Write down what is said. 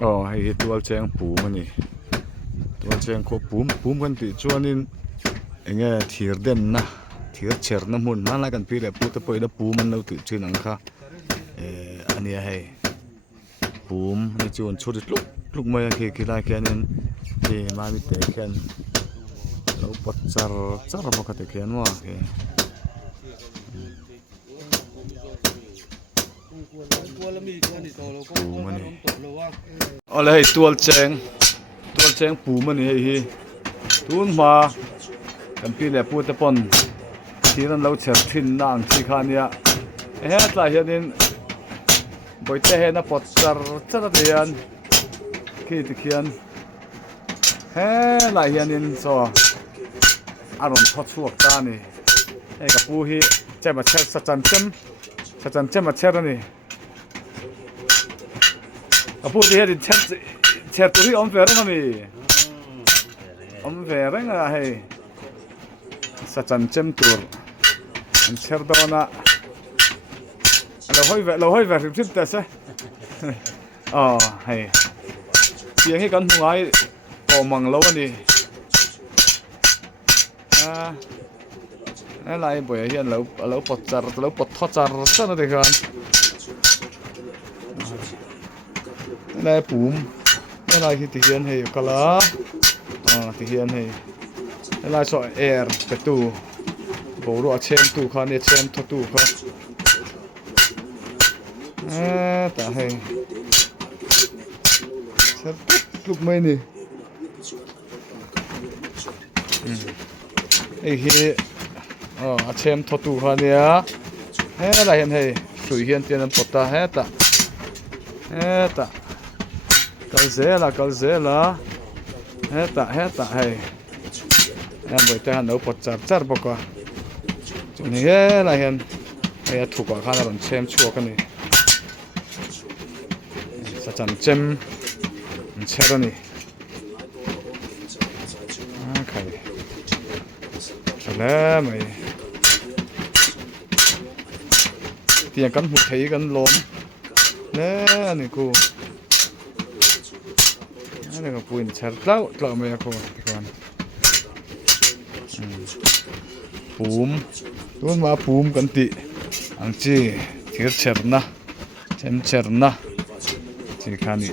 hei tual cheng pu mani tual cheng kho pum kan ti chuanin enge thir den na thir cher na mun mana kan pi le pu te poi da pu man lo ti chin ang kha ania hei pum ni chuan chut luk luk mai ki lai kianin ma mi te kian lo pot char ma ka te kian wa ke ole hei tual cheng pu mani hei hi tun ma kan pi le pu te pon thiran lo cher thin nang chi khania he tla hianin boite he na pot char te hian ki ti khian he la hianin so aron thot chuak ta ni he ka pu hi chema cher sa chan chem a cher ani a pu ti he din cher tu hi om ver ani om ver nga hei sa chan chem tur an cher dona lo hoi ver sim ta se hei tiếng hi kan hungai ko mang lo ani lại bởi hiện lâu bột thoát char rất là đẹp hơn đây bùm đây là khi hiện hay cả lá hiện hay đây là sợi air cái tủ bổ đồ xem tủ khan để xem thoát tủ khan ta hay lúc mấy nè khi xem thoát tủ khan nè hết là hiện hay sủi hiện tiền ăn bột ta hết ta câu dễ là hết ta hay em bởi tay hắn nấu bột char bọc à chỗ này hết là hiện hay thủ quả khăn là còn xem chua cái này sa chăn chem cher này khai là mày tiền cắn hụt thấy cắn lốm nè này cô này có bùn chặt lâu mày cô còn bùm tuôn mà bùm cắn tị anh chị thiệt chặt na xem chặt na chỉ khăn gì